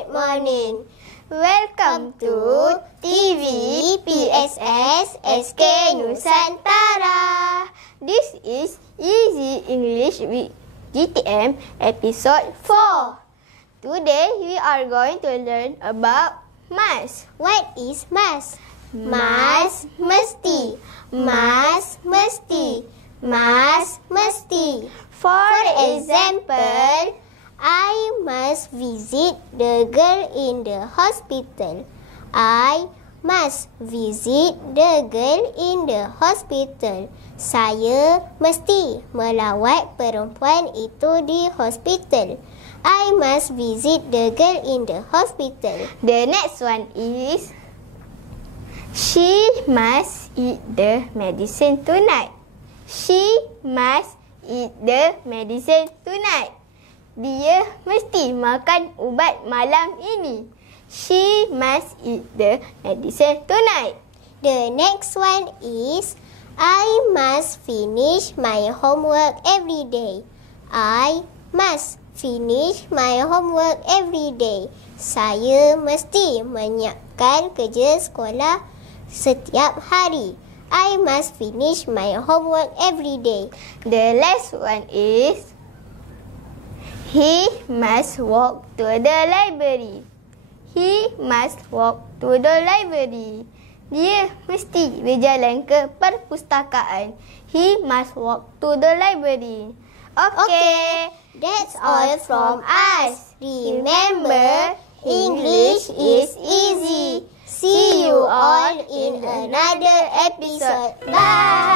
Good morning. Welcome to TV PSS SK Nusantara. This is Easy English with GTM episode 4. Today we are going to learn about must. What is must? Must, mesti. Must, mesti. Must, mesti. For example, I must visit the girl in the hospital. I must visit the girl in the hospital. Saya mesti melawat perempuan itu di hospital. I must visit the girl in the hospital. The next one is she must eat the medicine tonight. She must eat the medicine tonight. Dia mesti makan ubat malam ini. She must eat the medicine tonight. The next one is I must finish my homework every day. I must finish my homework every day. Saya mesti menyiapkan kerja sekolah setiap hari. I must finish my homework every day. The last one is he must walk to the library. He must walk to the library. Dia mesti berjalan ke perpustakaan. He must walk to the library. Okay, that's all from us. Remember, English is easy. See you all in another episode. Bye.